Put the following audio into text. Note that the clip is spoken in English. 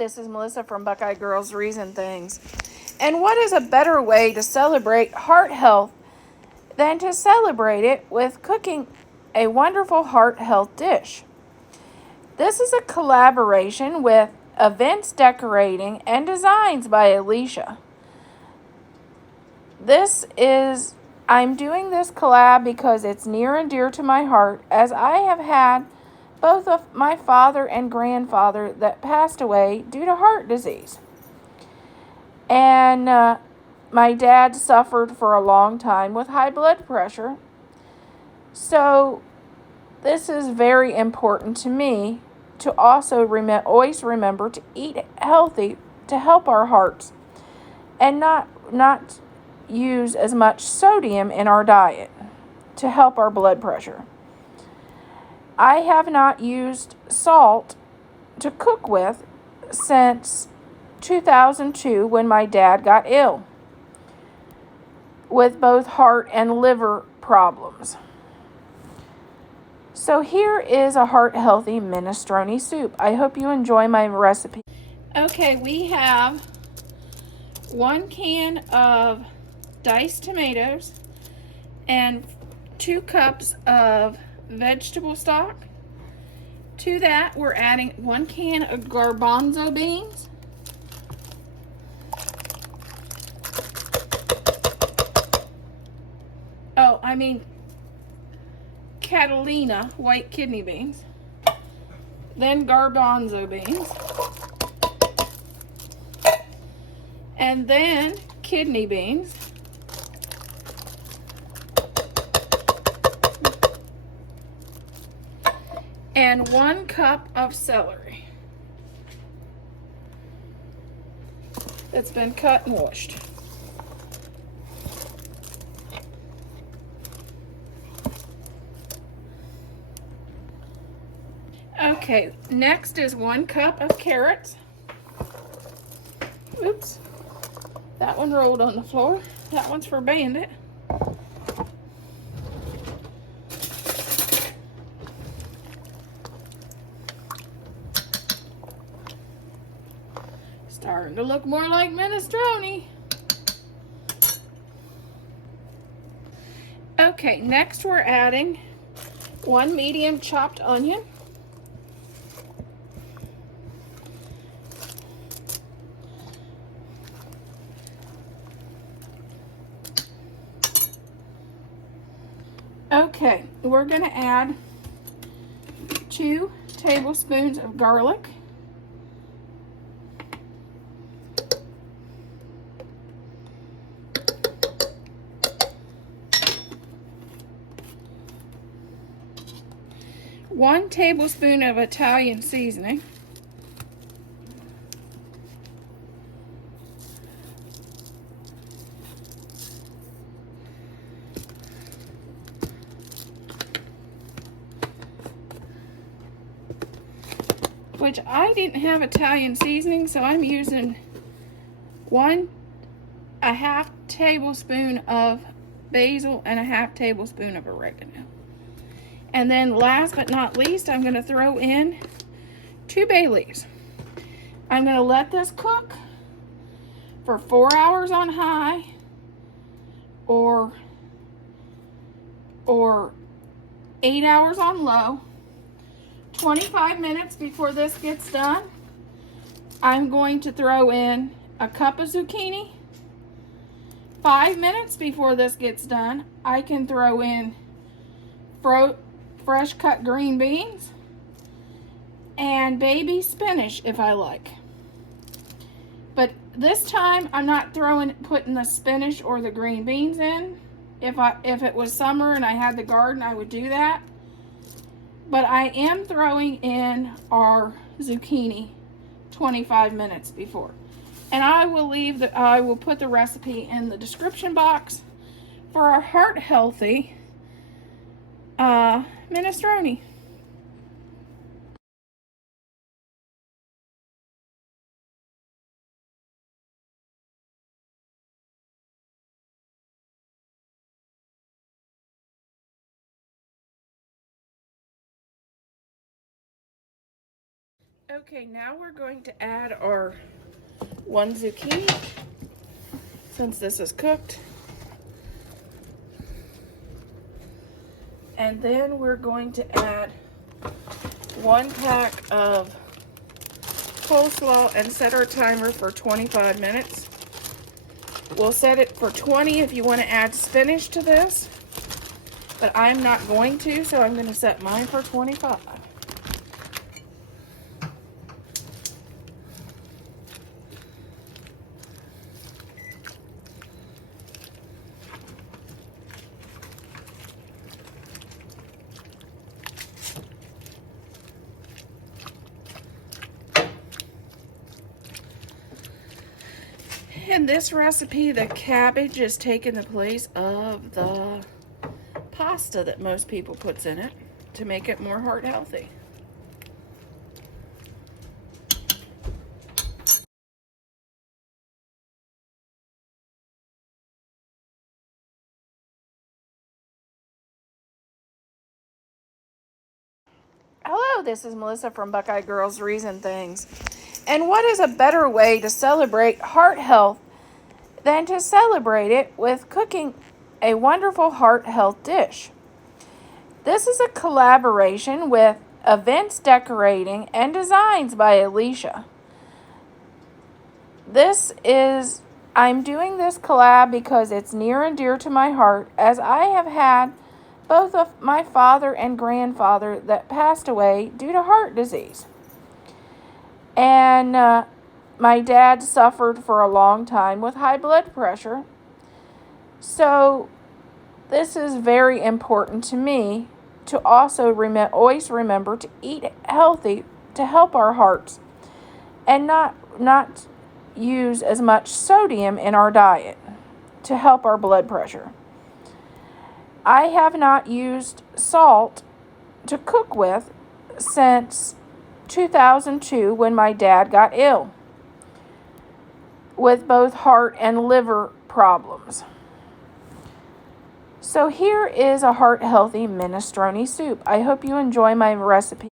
this is Melissa from Buckeye Girls Reason Things. And what is a better way to celebrate heart health than to celebrate it with cooking a wonderful heart health dish? This is a collaboration with Events Decorating and Designs by Alicia. I'm doing this collab because it's near and dear to my heart, as I have had both of my father and grandfather that passed away due to heart disease. And my dad suffered for a long time with high blood pressure. So this is very important to me to also always remember to eat healthy to help our hearts and not use as much sodium in our diet to help our blood pressure. I have not used salt to cook with since 2002 when my dad got ill with both heart and liver problems. So here is a heart-healthy minestrone soup. I hope you enjoy my recipe. Okay, we have 1 can of diced tomatoes and 2 cups of vegetable stock. To that, we're adding 1 can of garbanzo beans, Catalina white kidney beans, then garbanzo beans, and then kidney beans, and 1 cup of celery that's been cut and washed. Okay, next is 1 cup of carrots. Oops, that one rolled on the floor. That one's for Bandit. Starting to look more like minestrone. Okay, next we're adding 1 medium chopped onion, okay, we're going to add 2 tablespoons of garlic, one tablespoon of Italian seasoning, which I didn't have Italian seasoning, so I'm using 1/2 tablespoon of basil and 1/2 tablespoon of oregano. And then last but not least, I'm going to throw in 2 bay leaves. I'm going to let this cook for 4 hours on high or 8 hours on low. 25 minutes before this gets done, I'm going to throw in a cup of zucchini. 5 minutes before this gets done, I can throw in fresh cut green beans and baby spinach if I like. But this time I'm not putting the spinach or the green beans in. If it was summer and I had the garden, I would do that. But I am throwing in our zucchini 25 minutes before. And I will put the recipe in the description box for our heart healthy minestrone. Okay, now we're going to add our 1 zucchini, since this is cooked. And then we're going to add 1 pack of coleslaw and set our timer for 25 minutes. We'll set it for 20 if you want to add spinach to this, but I'm not going to, so I'm going to set mine for 25. In this recipe, the cabbage is taking the place of the pasta that most people puts in it to make it more heart healthy. Hello, this is Melissa from Buckeye Girls Reason Things. And what is a better way to celebrate heart health than to celebrate it with cooking a wonderful heart health dish? This is a collaboration with Events Decorating and Designs by Alicia. I'm doing this collab because it's near and dear to my heart, as I have had both of my father and grandfather that passed away due to heart disease. And my dad suffered for a long time with high blood pressure. So this is very important to me to also always remember to eat healthy to help our hearts, and not use as much sodium in our diet to help our blood pressure. I have not used salt to cook with since 2002, when my dad got ill with both heart and liver problems. So here is a heart healthy minestrone soup. I hope you enjoy my recipe.